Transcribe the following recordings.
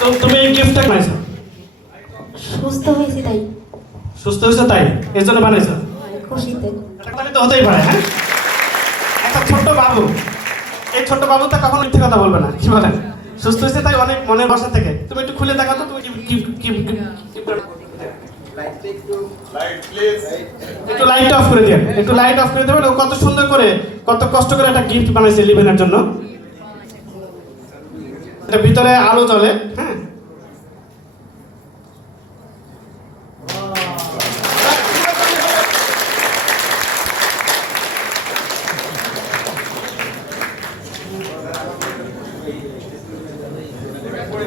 তো তুমি এই গিফটটা বানাইছো? সুস্থ হয়েছি তাই। সুস্থ হয়েছে তাই এর জন্য বানাইছো? খুশিতে। এটা তো হতেই পারে। হ্যাঁ, একটা ছোট্ট বাবু, এই ছোট্ট বাবুটা কখনো মিথ্যে কথা বলবে না, কি বলেন? সুস্থ হয়েছে তাই অনেক মনের ভাষা থেকে। তুমি একটু খুলে দেখাও তো, তুমি একটু লাইট অফ করে দিন, একটু লাইট অফ করে দেবেন। ও কত সুন্দর করে, কত কষ্ট করে একটা গিফট বানাইছে লিভেনের জন্য। এটা ভিতরে আলো জ্বলে। হ্যাঁ,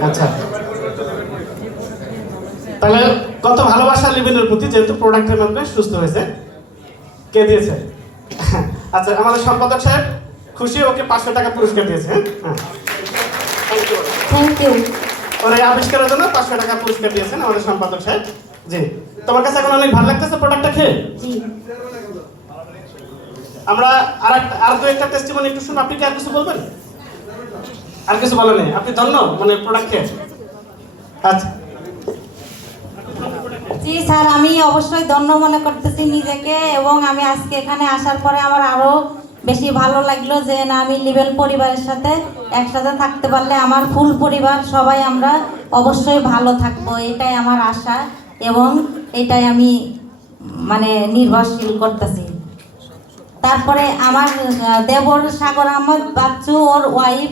আচ্ছা, তাহলে কত ভালোবাসা লিভেনের প্রতি, যেহেতু প্রোডাক্টের মাধ্যমে সুস্থ হয়েছে। কে দিয়েছে? আচ্ছা, আমাদের সম্পাদক সাহেব খুশি, ওকে 500 টাকা পুরস্কার দিয়েছে। হ্যাঁ, থ্যাংক ইউ। ওর এই আবিষ্কারের জন্য 500 টাকা পুরস্কার দিয়েছেন আমাদের সম্পাদক সাহেব। জি, তোমার কাছে এখন অনেক ভালো লাগতেছে প্রোডাক্টটা খেয়ে? জি। আমরা আর দু একটা টেস্টিমনি একটু শুনুন। আপনি কি আর কিছু বলবেন? আর কিছু বলেন নেই, আপনি ধন্য মানে প্রোডাক্ট খেয়ে? আচ্ছা, জি স্যার, আমি অবশ্যই ধন্য মনে করতেছি নিজেকে, এবং আমি আজকে এখানে আসার পরে আমার আরো বেশি ভালো লাগলো যে না, আমি লিবেন পরিবারের সাথে একসাথে থাকতে পারলে আমার ফুল পরিবার সবাই আমরা অবশ্যই ভালো থাকবো, এটাই আমার আশা এবং এটাই আমি মানে নির্ভরশীল করতেছি। তারপরে আমার দেবর সাগর আহমদ বাচ্চু, ওর ওয়াইফ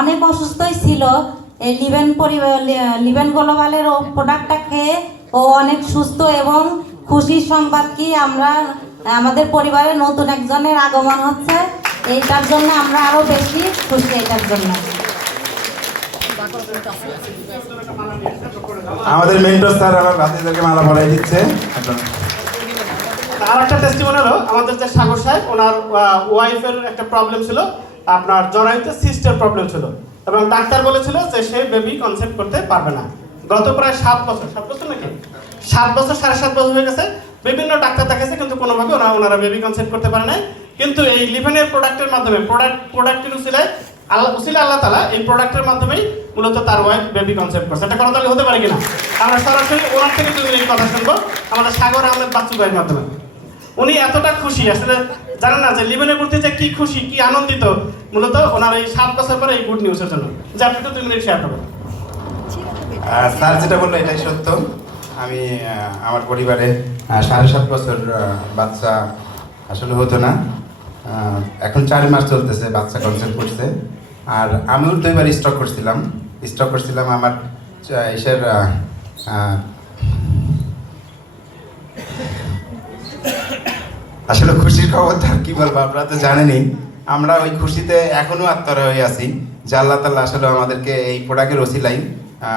অনেক অসুস্থই ছিল। এই লিবেন গ্লোবালের ও প্রোডাক্টটা খেয়ে ও অনেক সুস্থ, এবং খুশির সংবাদ কি আমরা আমাদের পরিবারে নতুন একজনের আগমন হচ্ছে, এইটার জন্য আমরা আরো বেশি খুশি। এটার জন্য আমাদের মেন্টর স্যার আমার বাচ্চাদেরকে মালা পরাই দিচ্ছে। আর একটা টেস্টিমনি হলো আমাদের যে সাগর সাহেব, ওনার ওয়াইফের একটা প্রবলেম ছিল, আপনার জরায়ুতে সিস্টের প্রবলেম ছিল, এবং ডাক্তার বলেছিল যে সে বেবি কনসেপ্ট করতে পারবে না। গত প্রায় 7 বছর, 7 বছর নাকি 7 বছর, 7.5 বছর হয়ে গেছে, বিভিন্ন ডাক্তার দেখাইছে, কিন্তু কোনোভাবে ওনারা বেবি কনসেপ্ট করতে পারে না। কিন্তু এই লিভেনের প্রোডাক্টের মাধ্যমে, প্রোডাক্টের উসিলায় আল্লাহ তাআলা এই প্রোডাক্টের মাধ্যমেই মূলত তার ওয়াইফ বেবি কনসেপ্ট করছে। এটা করতালি হতে পারে কিনা? আমরা সরাসরি ওনার থেকে তুমি এই কথা শুনবো আমাদের সাগর আহমেদ বাচ্চু ভাইয়ের মাধ্যমে। উনি এতটা খুশি, আসলে জানেন না যে লিভেনের প্রতি যে কি খুশি, কি আনন্দিত, মূলত ওনার এই 7 বছর পরে এই গুড নিউজের জন্য। যে আপনি তো 2 মিনিট শেয়ার করবেন। স্যার যেটা বললো এটাই সত্য। আমি আমার পরিবারে 7.5 বছর বাচ্চা আসলে হতো না, এখন 4 মাস চলতেছে বাচ্চা কনসেপ্ট করছে। আর আমিও 2বার স্টক করছিলাম আমার ইসের আসলে খুশির খবরটা কি বলবো, আপনারা তো জানেনই। আমরা ওই খুশিতে এখনো আত্মহারা হয়ে আছি যে আল্লাহ তাআলা আসলে আমাদেরকে এই প্রোডাক্টের ওসিলাই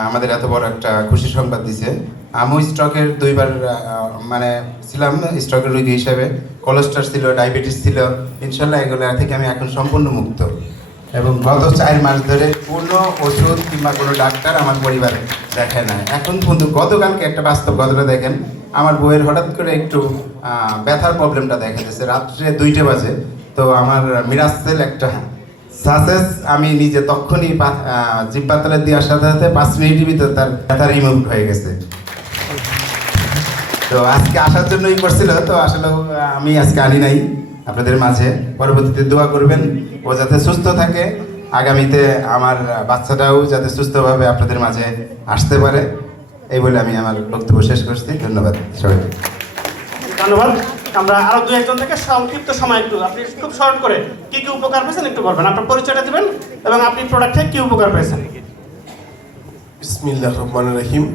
আমাদের এত বড় একটা খুশির সংবাদ দিছে। আমিও স্ট্রোকের 2বার মানে ছিলাম স্ট্রোকের রোগী হিসেবে। কোলেস্ট্রল ছিল, ডায়াবেটিস ছিল, ইনশাল্লাহ এগুলো থেকে আমি এখন সম্পূর্ণ মুক্ত। এবং গত 4 মাস ধরে কোনো ওষুধ কিংবা কোনো ডাক্তার আমার পরিবারে দেখে না এখন পর্যন্ত। গতকালকে একটা বাস্তব ঘটনা দেখেন, আমার বউয়ের হঠাৎ করে একটু ব্যথার প্রবলেমটা দেখা যাচ্ছে রাত্রে 2টা বাজে। তো আমার মিরাসেল একটা সাসেস আমি নিজে তখনই জিব্বাতলে দেওয়ার সাথে সাথে 5 মিনিটের ভিতরে তার ব্যথা রিমুভ হয়ে গেছে। তো আজকে আসার জন্যই করছিল, তো আসলে আমি আজকে আনি নাই আপনাদের মাঝে। পরবর্তীতে দোয়া করবেন ও যাতে সুস্থ থাকে, আগামীতে আমার বাচ্চাটাও যাতে সুস্থভাবে আপনাদের মাঝে আসতে পারে, এই বলে আমি আমার বক্তব্য শেষ করছি। ধন্যবাদ সবাইকে। ধন্যবাদ। আমরা আরো 2-1 জন থেকে সংক্ষিপ্ত সময় একটু, আপনি খুব শর্ট করে কি কি উপকার পেয়েছেন একটু বলবেন, আপনার পরিচয়টা দিবেন এবং আপনি প্রোডাক্টে কি উপকার পেয়েছেন। বিসমিল্লাহির রহমানির রহিম।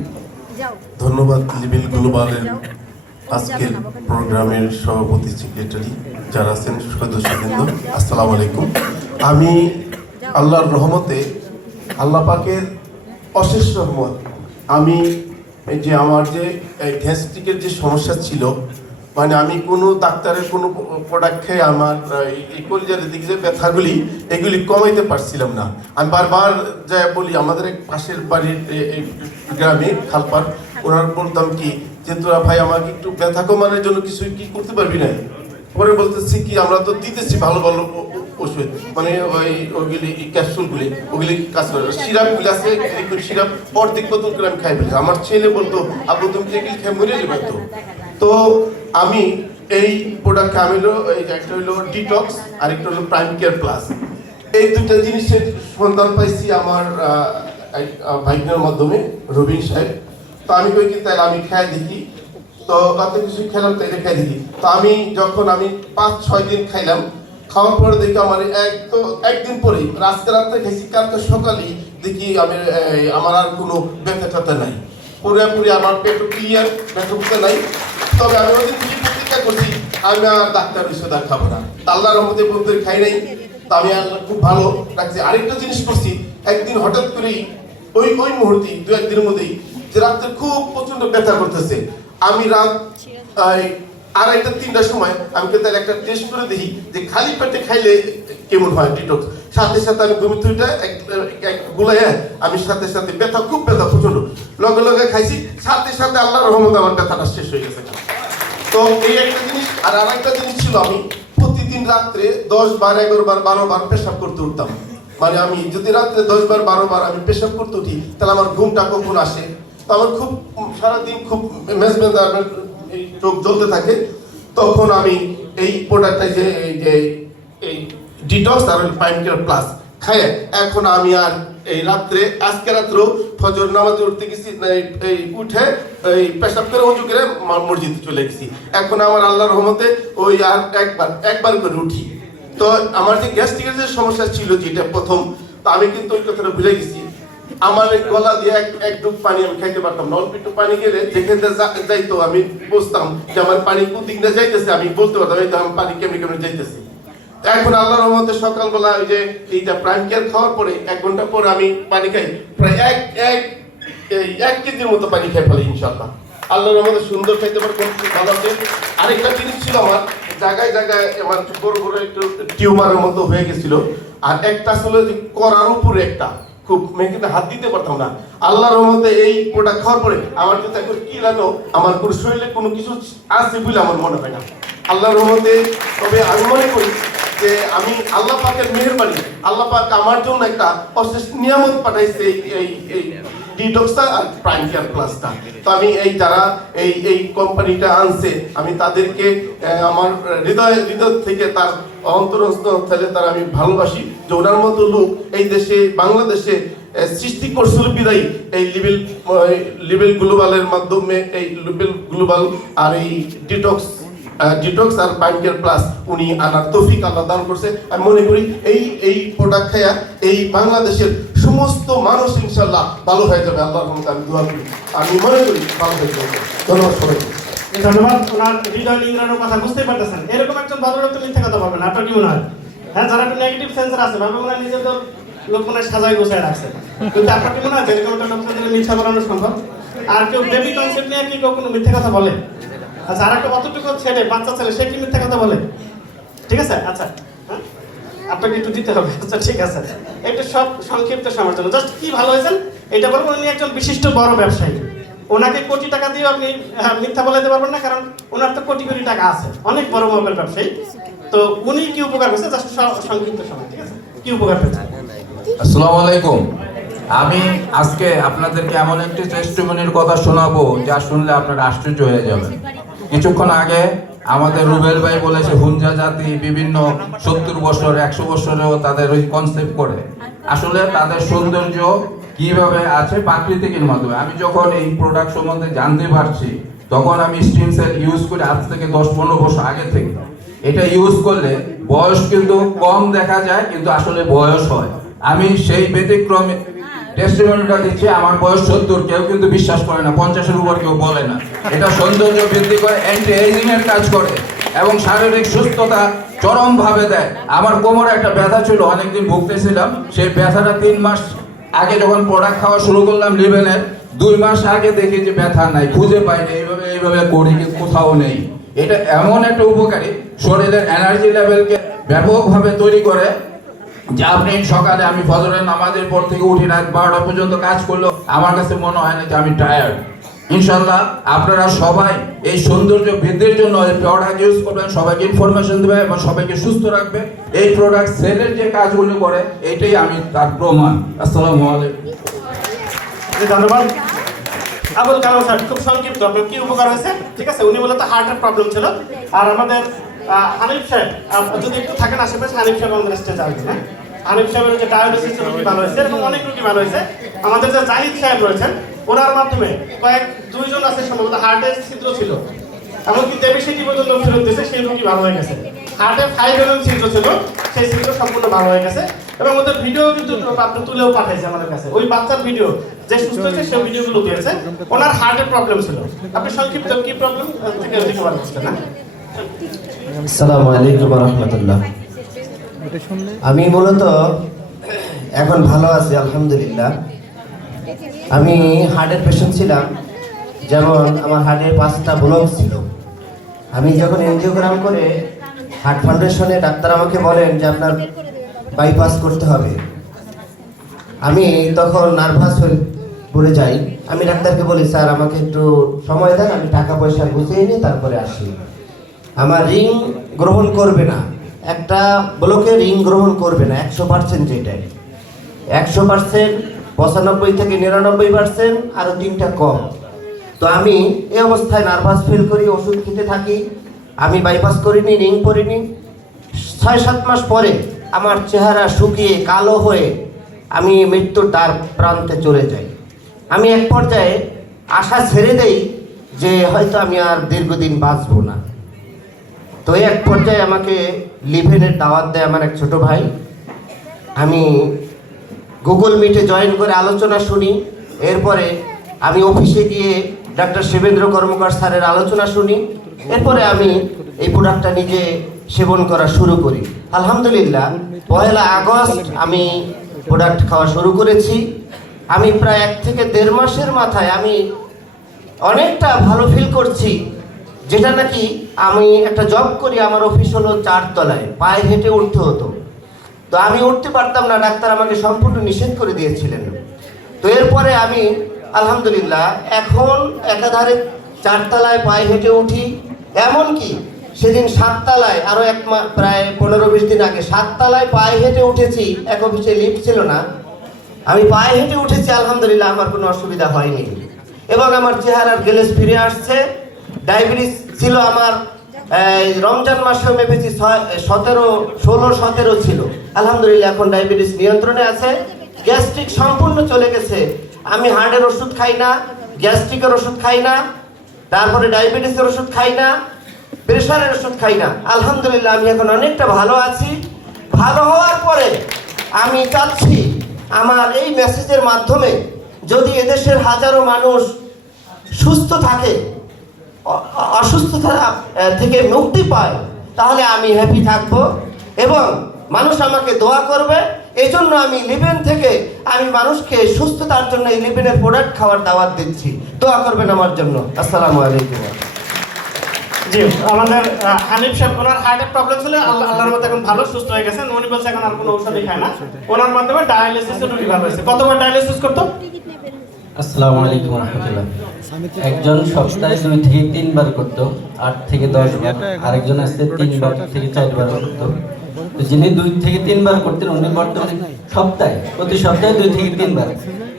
ধন্যবাদ লিবেন গ্লোবালের আজকের প্রোগ্রামের সভাপতি, সেক্রেটারি যারা আছেন, সদস্যবৃন্দ, আসসালামু আলাইকুম। আমি আল্লাহর রহমতে, আল্লাহ পাকের অশেষ রহমত, আমি এই যে আমার যে গ্যাস্ট্রিকের যে সমস্যা ছিল, মানে আমি কোনো ডাক্তারের কোনো প্রোডাক্ট খেয়ে আমার এই কলিজারের দিকে যে ব্যথাগুলি এগুলি কমাইতে পারছিলাম না। আমি বারবার যা বলি, আমাদের এক পাশের বাড়ির এই গ্রামে খালপাড়, ওনার বলতাম কি যে তোরা ভাই আমাকে একটু ব্যথা কমানোর জন্য কিছু কি করতে পারবি না? পরে বলতেছি কি আমরা তো দিতেছি ভালো ভালো ওষুধ, মানে ওইগুলি ক্যাপসুলগুলি ওগুলি কাজ করে। সিরাপগুলি আছে, লিকুইড সিরাপ অর্ধেক বোতল করে আমি খাই ফেলেছি। আমার ছেলে বলতো আব্বু তুমি তো এগুলি খেয়ে মরে যাবে। তো আমি এই প্রোডাক্টটা আমি হলো একটা হলো ডিটক্স আর একটা হলো প্রাইম কেয়ার প্লাস, এই দুটা জিনিসের সন্ধান পাইছি আমার ভাইগনার মাধ্যমে, রবিন সাহেব। তো আমি কই কি তাহলে আমি খেয়ে দেখি, তো কত কিছু খেলাম তাইলে খেয়ে দেখি। তো আমি যখন 5-6 দিন খাইলাম, খাওয়ার পরে দেখি আমার একদিন পরেই রাত্রে খাইছি, কালকে সকালেই দেখি আমার আর কোনো ব্যথা ট্যাথা নাই, পুরোপুরি আমার পেট ক্লিয়ার, ব্যথা নাই। তবে আমি ওই দিন থেকে প্রতিজ্ঞা করছি আমি আর ডাক্তার ওষুধ আর খাবো না। আল্লাহর রহমতে বলতে খাই নাই, তা আমি খুব ভালো লাগছে। আরেকটা জিনিস করছি, একদিন হঠাৎ করেই ওই মুহূর্তেই 2-1 দিনের মধ্যেই যে রাত্রে খুব প্রচন্ড ব্যথা করতেছে, আমি রাত 2:30-3টার সময় আমি তাহলে একটা টেস্ট করে দেখি যে খালি পেটে খাইলে কেমন হয় ডিটক্স। সাথে সাথে আমি ঘুমিয়ে এক গুলাইয়া আমি সাথে সাথে খুব ব্যথা প্রচন্ড, লগে লগে খাইছি, সাথে সাথে আল্লাহর রহমতে আমার ব্যথাটা শেষ হয়ে গেছে। তো এই একটা জিনিস। আর আরেকটা জিনিস ছিল, আমি প্রতিদিন রাত্রে 10-বার 11-বার 12বার পেশাব করতে উঠতাম। মানে আমি যদি রাত্রে 10-বার 12বার আমি পেশাব করতে উঠি তাহলে আমার ঘুমটা কখন আসে, তো আমার খুব সারাদিন খুব মেজমেজা চোখ জ্বলতে থাকে। তখন আমি এই প্রোডাক্টটা যে এই ডিটক্স আর প্রাইম কেয়ার প্লাস খাই, এখন আমি আর এই রাত্রে আজকে রাত্রেও ফজর নামাজে উঠতে গেছি, এই উঠে এই পেশাব করে উঁচু করে মসজিদে চলে গেছি। এখন আমার আল্লাহর রহমতে ওই আর একবার করে উঠি। তো আমার যে গ্যাস্ট্রিকের যে সমস্যা ছিল যেটা প্রথম, তো আমি কিন্তু ওই কথাটা ভুলে গেছি। আমার গলা দিয়ে এক ডুব পানি আমি খাইতে পারতাম না, অল্প একটু পানি গেলে যেখানে যাইতো আমি বুঝতাম যে আমার পানি কোন দিক দিয়ে যাইতেছে, আমি বলতে পারতাম এই তো আমার পানি কেমনি কেমনি যাইতেছে। এখন আল্লাহর রহমতে সকালবেলা ওই যে এইটা প্রাইম কেয়ার খাওয়ার পরে 1 ঘন্টা পর আমি পানি খাই, প্রায় এক কেজির মতো পানি খাই ফেলি ইনশাআল্লাহ। আল্লাহর রহমতে সুন্দর খাইতে পারে, ভালো আছে। আরেকটা জিনিস ছিল, আমার জায়গায় জায়গায় আমার বড় বড় একটু টিউমারের মতো হয়ে গেছিল, আর একটা ছিল যে করার উপরে একটা খুব মেয়েকে হাত দিতে পারতাম না। আল্লাহর রহমতে এই প্রোডাক্ট খাওয়ার পরে আমার যদি এখন কি জানো আমার কোনো শরীরে কোনো কিছু আছে বলে আমার মনে হয় না আল্লাহর রহমতে। তবে আমি মনে করি যে আমি আল্লাহ পাকের মেহেরবানি, আল্লাহ পাক আমার জন্য একটা অশেষ নিয়ামত পাঠাইছে এই ডিটক্সটা আর প্রাইম কেয়ার প্লাসটা। তো আমি এই যারা এই কোম্পানিটা আনছে আমি তাদেরকে আমার হৃদয় থেকে তার অন্তরস্থল থেকে তার আমি ভালোবাসি, যে ওনার মতো লোক এই দেশে বাংলাদেশে সৃষ্টি করছিল বিদায়ী এই লিবেল গ্লোবালের মাধ্যমে এই লিবেল গ্লোবাল আর এই ডিটক্স আর প্রাইম কেয়ার প্লাস উনি আনার তৌফিক আল্লাহ দান করছে। আমি মনে করি এই প্রোডাক্ট খাইয়া এই বাংলাদেশের সমস্ত মানুষ ইনশাআল্লাহ ভালো হয়ে যাবে, আল্লাহর রহমতে আমি দোয়া করি, আমি মনে করি ভালো হয়ে যাবে। ধন্যবাদ সবাইকে। ধন্যবাদ। ওনার হৃদয় লিঙ্গনের কথা বুঝতে পারতেছেন, এরকম একজন ভদ্রলোক তো মিথ্যা কথা বলবেন, আপনার কি মনে হয়? হ্যাঁ, যারা একটু নেগেটিভ সেন্সার আছে ভাবে ওনার নিজেদের লোক মনে সাজায় গোছায় রাখছে, কিন্তু আপনার কি মনে হয় এরকম একটা লোক মিথ্যা বলানো সম্ভব? আর কেউ বেবি কনসেপ্ট নিয়ে কি কোনো মিথ্যা কথা বলে? আচ্ছা, আর একটা অতটুকু ছেলে, বাচ্চা ছেলে, সে কি মিথ্যা কথা বলে? ঠিক আছে, আচ্ছা হ্যাঁ আপনাকে একটু দিতে হবে। আচ্ছা ঠিক আছে, একটু সব সংক্ষিপ্ত সময়ের জন্য জাস্ট কি ভালো হয়েছেন এটা বলবো। উনি একজন বিশিষ্ট বড় ব্যবসায়ী, ওনাকে কোটি টাকা দিয়ে আপনি মিথ্যা বলাতে পারবেন না, কারণ ওনার তো কোটি কোটি টাকা আছে, অনেক বড় মোবাইল ব্যবসায়ী। তো উনি কি উপকার করছে জাস্ট সংক্ষিপ্ত সময়, ঠিক আছে, কি উপকার পেয়েছেন? আসসালামু আলাইকুম। আমি আজকে আপনাদেরকে এমন একটি টেস্টিমনির কথা শোনাবো যা শুনলে আপনারা আশ্চর্য হয়ে যাবেন। কিছুক্ষণ আগে আমাদের রুবেল ভাই বলেছে হুঞ্জা জাতি বিভিন্ন 70 বছর 100 বছরেও তাদের ওই কনসেপ্ট করে, আসলে তাদের সৌন্দর্য কিভাবে আছে প্রাকৃতিকের মাধ্যমে। আমি যখন এই প্রোডাক্ট সম্বন্ধে জানতে পারছি তখন আমি স্টিম সেল ইউজ করি আজ থেকে 10-15 বছর আগে থেকে। এটা ইউজ করলে বয়স কিন্তু কম দেখা যায়, কিন্তু আসলে বয়স হয়। আমি সেই ব্যতিক্রমে টেস্টিমনিটা দিচ্ছি, আমার বয়স 70, কেউ কিন্তু বিশ্বাস করে না, 50-এর উপর কেউ বলে না। এটা সৌন্দর্য বৃদ্ধি করে, অ্যান্টি এজিং এর কাজ করে এবং শারীরিক সুস্থতা চরমভাবে দেয়। আমার কোমরে একটা ব্যথা ছিল, অনেকদিন ভুগতেছিলাম, সেই ব্যথাটা 3 মাস আগে যখন প্রোডাক্ট খাওয়া শুরু করলাম লিভেনের, 2 মাস আগে দেখি যে ব্যথা নাই, খুঁজে পাইনি, এইভাবে করি কিন্তু কোথাও নেই। এটা এমন একটা উপকারী, শরীরের এনার্জি লেভেলকে ব্যাপকভাবে তৈরি করে, যে আপনি সকালে আমি ফজরের নামাজের পর থেকে উঠি রাত 12টা পর্যন্ত কাজ করলো আমার কাছে মনে হয় না যে আমি টায়ার্ড। ইনশাল্লাহ আপনারা সবাই এই সৌন্দর্য বৃদ্ধির জন্য এই প্রোডাক্ট ইউজ করবেন, সবাইকে ইনফরমেশন দেবে এবং সবাইকে সুস্থ রাখবে। এই প্রোডাক্ট সেলের যে কাজগুলো করে এইটাই আমি তার প্রমাণ। আসসালামু আলাইকুম। জি, ধন্যবাদ। আবুল কালাম স্যার, খুব সংক্ষিপ্ত আপনার কি উপকার হয়েছে? ঠিক আছে, উনি মূলত হার্টের প্রবলেম ছিল। আর আমাদের হানিফ সাহেব যদি একটু থাকেন আশেপাশে, হানিফ সাহেব আমাদের স্টেজে আসবেন। হ্যাঁ, হানিফ সাহেবের যে ডায়াবেটিস রোগী ভালো হয়েছে, এরকম অনেক রোগী ভালো হয়েছে। আমাদের যে জাহিদ সাহেব রয়েছেন, ওনার মাধ্যমে দুইজন আছে সম্ভবত হার্টের ছিদ্র ছিল, এমনকি দেবী সেটি পর্যন্ত ফেরত দিয়েছে, সেই রোগী ভালো হয়ে গেছে। হার্টে 5 mm ছিদ্র ছিল, সেই ছিদ্র সম্পূর্ণ ভালো হয়ে গেছে। এবং ওদের ভিডিও কিন্তু আপনি তুলেও পাঠাইছে আমাদের কাছে, ওই বাচ্চার ভিডিও যে সুস্থ হয়েছে সেই ভিডিওগুলো দিয়েছে। ওনার হার্টের প্রবলেম ছিল। আপনি সংক্ষিপ্ত কি প্রবলেম থেকে রিকভার করছেন না? আসসালামু আলাইকুম ওয়া রাহমাতুল্লাহ। আমি মূলত এখন ভালো আছি আলহামদুলিল্লাহ। আমি হার্টের পেশেন্ট ছিলাম, যেমন আমার হার্টের 5টা ব্লক ছিল। আমি যখন এনজিওগ্রাম করে হার্ট ফাউন্ডেশনে ডাক্তার আমাকে বলেন যে আপনার বাইপাস করতে হবে, আমি তখন নার্ভাস হয়ে পড়ে যাই। আমি ডাক্তারকে বলি, স্যার আমাকে একটু সময় দেন, আমি টাকা পয়সা গুছিয়ে নিয়ে তারপরে আসি। আমার রিং গ্রহণ করবে না, একটা ব্লকে রিং গ্রহণ করবে না 100%, যেটাই 100%, 95 থেকে 99%, আরও 3টা কম। তো আমি এই অবস্থায় নার্ভাস ফিল করি, ওষুধ খেতে থাকি। আমি বাইপাস করিনি, রিং করিনি। 6-7 মাস পরে আমার চেহারা শুকিয়ে কালো হয়ে আমি মৃত্যুর দ্বার প্রান্তে চলে যাই। আমি এক পর্যায়ে আশা ছেড়ে দেই যে হয়তো আমি আর দীর্ঘদিন বাঁচবো না। তো এক পর্যায়ে আমাকে লিভেনের দাওয়াত দেয় আমার এক ছোট ভাই। আমি গুগল মিটে জয়েন করে আলোচনা শুনি। এরপরে আমি অফিসে গিয়ে ডাক্তার শিবেন্দ্র কর্মকার স্যারের আলোচনা শুনি। এরপরে আমি এই প্রোডাক্টটা নিজে সেবন করা শুরু করি। আলহামদুলিল্লাহ 1 আগস্ট আমি প্রোডাক্ট খাওয়া শুরু করেছি। আমি প্রায় 1 থেকে 1.5 মাসের মাথায় আমি অনেকটা ভালো ফিল করছি। যেটা নাকি আমি একটা জব করি, আমার অফিস হলো 4 তলায়, পায়ে হেঁটে উঠতে হতো। তো আমি উঠতে পারতাম না, ডাক্তার আমাকে সম্পূর্ণ নিষেধ করে দিয়েছিলেন। তো এরপরে আমি আলহামদুলিল্লাহ এখন একাধারে 4 তলায় পায়ে হেঁটে উঠি। এমনকি সেদিন 7 তলায়, আরও প্রায় 15-20 দিন আগে 7 তলায় পায়ে হেঁটে উঠেছি। এক অফিসে লিফট ছিল না, আমি পায়ে হেঁটে উঠেছি। আলহামদুলিল্লাহ আমার কোনো অসুবিধা হয়নি এবং আমার চেহারার গ্লেজ ফিরে আসছে। ডায়াবেটিস ছিল আমার, রমজান মাসেও মেপেছি 16-17 ছিল। আলহামদুলিল্লাহ এখন ডায়াবেটিস নিয়ন্ত্রণে আছে। গ্যাস্ট্রিক সম্পূর্ণ চলে গেছে। আমি হার্টের ওষুধ খাই না, গ্যাস্ট্রিকের ওষুধ খাই না, তারপরে ডায়াবেটিসের ওষুধ খাই না, প্রেশারের ওষুধ খাই না। আলহামদুলিল্লাহ আমি এখন অনেকটা ভালো আছি। ভালো হওয়ার পরে আমি চাচ্ছি আমার এই মেসেজের মাধ্যমে যদি এদেশের হাজারো মানুষ সুস্থ থাকে, অসুস্থতা থেকে মুক্তি পায়, তাহলে আমি হ্যাপি থাকবো এবং মানুষ আমাকে দোয়া করবে। এই জন্য আমি লিভেন থেকে আমি মানুষকে সুস্থতার জন্য এই লিভেনের প্রোডাক্ট খাওয়ার দাওয়াত দিচ্ছি। দোয়া করবেন আমার জন্য। আসসালামু আলাইকুম। জি, আমাদের হানিফ সাহেব, ওনার হার্টের প্রবলেম ছিল, আল্লাহর মধ্যে এখন ভালো সুস্থ হয়ে গেছেন। উনি বলছে এখন আর কোনো ওষুধই খায় না। ওনার মাধ্যমে ডায়ালিসিসের রোগী ভালো হয়েছে। কতবার ডায়ালিসিস করতো? আসসালামু আলাইকুম রাহমাতুল্লাহ। একজন সপ্তাহে 2 থেকে 3 বার করতো, 8 থেকে 10 বার। আরেকজন আছে 3 বার থেকে 4 বার করতো। তো যিনি 2 থেকে 3 বার করতেন, উনি বর্তমানে প্রতি সপ্তাহে 2 থেকে 3 বার।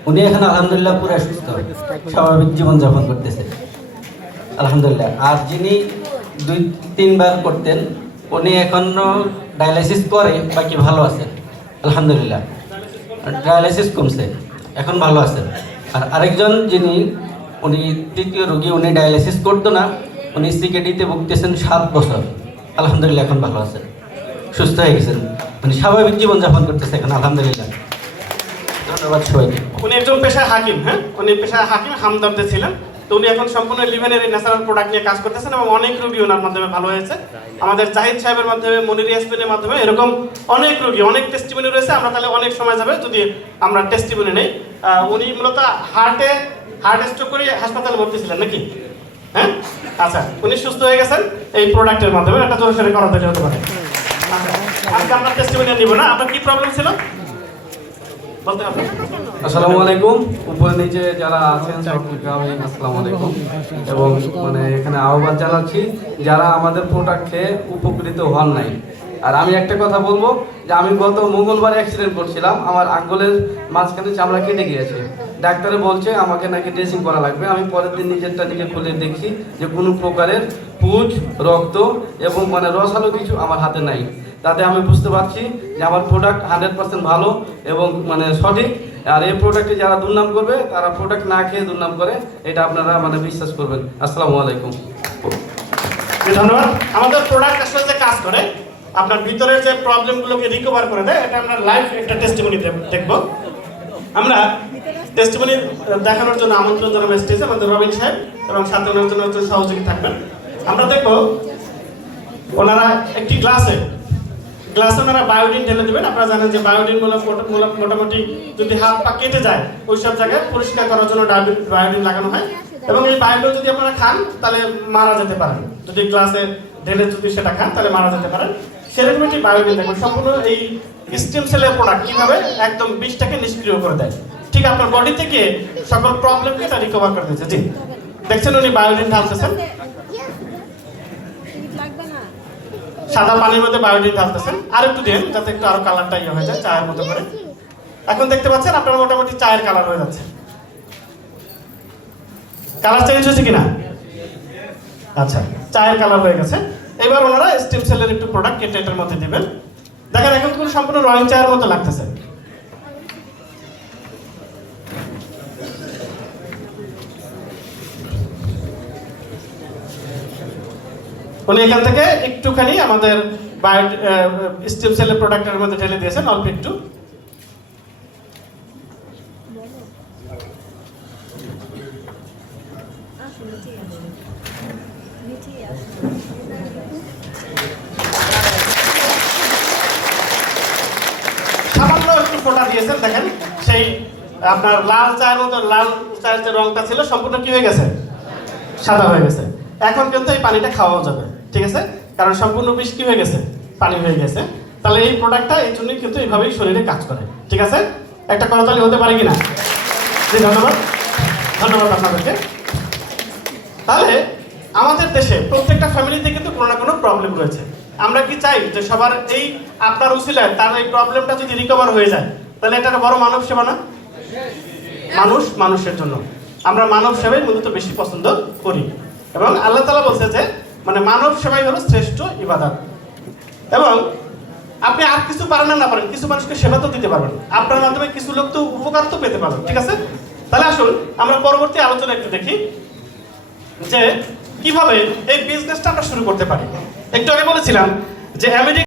উনি এখন আলহামদুলিল্লাহ পুরো সুস্থ, স্বাভাবিক জীবনযাপন করতেছে আলহামদুলিল্লাহ। আর যিনি 2-3 বার করতেন, উনি এখনো ডায়ালিসিস করে, বাকি ভালো আছেন আলহামদুলিল্লাহ। ডায়ালিসিস কমছে, এখন ভালো আছেন। আর আরেকজন যিনি, উনি তৃতীয় রোগী, উনি ডায়ালিসিস করতো না, উনি সিকেডিতে ভুগতেছেন 7 বছর। আলহামদুলিল্লাহ এখন ভালো আছেন, সুস্থ হয়ে গেছেন, উনি স্বাভাবিক জীবনযাপন করতেছে এখন আলহামদুলিল্লাহ। ধন্যবাদ সবাইকে। উনি একজন পেশায় হাকিম। হ্যাঁ, উনি পেশায় হাকিম, হামদর্দে ছিলেন। তো উনি এখন সম্পূর্ণ লিভেনের ন্যাচারাল প্রোডাক্ট নিয়ে কাজ করতেছেন এবং অনেক রোগী ওনার মাধ্যমে ভালো হয়েছে। আমাদের জাহিদ সাহেবের মাধ্যমে, মনির ইয়াসমিনের মাধ্যমে এরকম অনেক রোগী, অনেক টেস্টিমনি রয়েছে। আমরা তাহলে অনেক সময় যাবে যদি আমরা টেস্টিমনি নেই। উনি মূলত হার্ট স্ট্রোক করে হাসপাতালে ভর্তি ছিলেন নাকি? হ্যাঁ, আচ্ছা, উনি সুস্থ হয়ে গেছেন এই প্রোডাক্টের মাধ্যমে। একটা জোরে সোরে করা দিলে হতে পারে। আজকে আমরা টেস্টিমনি নিব না। আপনার কি প্রবলেম ছিল? বলতে হবে। আসসালামু আলাইকুম, উপরে নিচে যারা আছেন সকলকে আমি আসসালামু আলাইকুম, এবং মানে এখানে আহ্বান জানাচ্ছি যারা আমাদের প্রোডাক্ট খেয়ে উপকৃত হন নাই। আর আমি একটা কথা বলবো যে আমি গত মঙ্গলবার অ্যাক্সিডেন্ট করছিলাম, আমার আঙ্গুলের মাঝখানে চামড়া কেটে গিয়েছে। ডাক্তারে বলছে আমাকে নাকি ড্রেসিং করা লাগবে। আমি পরের দিন নিজেরটা নিজে খুলে দেখি যে কোনো প্রকারের পুঁজ, রক্ত এবং মানে রসালো কিছু আমার হাতে নাই। তাতে আমি বুঝতে পারছি যে আমার প্রোডাক্ট 100% ভালো এবং মানে সঠিক। আর এই প্রোডাক্টে যারা দুর্নাম করবে তারা প্রোডাক্ট না খেয়ে দুর্নাম করে, এটা আপনারা মানে বিশ্বাস করবেন। আসসালামু আলাইকুম। ধন্যবাদ। আমাদের প্রোডাক্ট আসলে যে কাজ করে, আপনার ভিতরের যে প্রবলেমগুলোকে রিকভার করে দেয়, এটা আমরা লাইভ একটা টেস্টিমনি দেখব। আমরা টেস্টিমনি দেখানোর জন্য আমন্ত্রণ জানাবো স্টেজে আমাদের রবিন সাহেব, এবং সাথে ওনার জন্য একজন সহযোগী থাকবেন। আমরা দেখব ওনারা একটি গ্লাসে ওনারা বায়োডিন ঢেলে দেবেন। আপনারা জানেন যে বায়োডিন মোটামুটি যদি হাত পা কেটে যায় ওই সব জায়গায় পরিষ্কার করার জন্য বায়োডিন লাগানো হয়, এবং এই বায়োডিন যদি আপনারা খান তাহলে মারা যেতে পারেন। যদি গ্লাসে ঢেলে যদি সেটা খান তাহলে মারা যেতে পারেন। সেরকম একটি বায়োডিন দেখবেন সম্পূর্ণ এই স্টেম সেলের প্রোডাক্ট কিভাবে একদম বিষটাকে নিষ্ক্রিয় করে দেয়, ঠিক আপনার বডি থেকে সকল প্রবলেমকে এটা রিকভার করে দিচ্ছে। জি, দেখছেন উনি বায়োডিন ঢালতেছেন, সাদা পানির মধ্যে বায়োডিন ঢালতেছেন। আর একটু দিন যাতে একটু আরো কালারটা ইয়ে হয়ে যায় চায়ের মতো করে। এখন দেখতে পাচ্ছেন আপনার মোটামুটি চায়ের কালার হয়ে যাচ্ছে। কালার চেঞ্জ হয়েছে কিনা? আচ্ছা, চায়ের কালার হয়ে গেছে। এবার ওনারা স্টেম সেলের একটু প্রোডাক্ট কেটে এটার মধ্যে দিবেন। দেখেন এখন কিন্তু সম্পূর্ণ রয়্যাল চায়ের মতো লাগতেছে। উনি এখান থেকে একটুখানি আমাদের স্টেম সেলের প্রোডাক্টের মধ্যে ঢেলে দিয়েছেন অল্প একটু। সামান্য একটু ফোঁটা দিয়েছেন, দেখেন সেই আপনার লাল চায়ের মতো লাল চায়ের যে রংটা ছিল সম্পূর্ণ কি হয়ে গেছে? সাদা হয়ে গেছে। এখন কিন্তু এই পানিটা খাওয়াও যাবে, ঠিক আছে, কারণ সম্পূর্ণ বিষ কি হয়ে গেছে? পানি হয়ে গেছে। তাহলে এই প্রোডাক্টটা এই জন্যই কিন্তু এইভাবেই শরীরে কাজ করে, ঠিক আছে। একটা করতালি হতে পারে কিনা? জি, ধন্যবাদ আপনাদেরকে। তাহলে আমাদের দেশে প্রত্যেকটা ফ্যামিলিতে কিন্তু কোনো না কোনো প্রবলেম রয়েছে। আমরা কি চাই যে সবার এই আপনার উসিলায় তার এই প্রবলেমটা যদি রিকভার হয়ে যায়, তাহলে এটা বড় মানব সেবা না? মানুষের জন্য আমরা মানব সেবাই মূলত বেশি পছন্দ করি, এবং আল্লাহ তাআলা বলছে যে মানে মানব সেবাই হলো শ্রেষ্ঠ ইবাদত। এবং আপনি আর কিছু পারেন না পারেন, কিছু মানুষকে সেবা তো দিতে পারবেন, আপনার মাধ্যমে কিছু লোক তো উপকার তো পেতে পারবেন, ঠিক আছে। তাহলে আসুন আমরা পরবর্তী আলোচনা একটু দেখি যে কিভাবে এই বিজনেসটা আমরা শুরু করতে পারি। একটু আগে বলেছিলাম যে আমেরিকা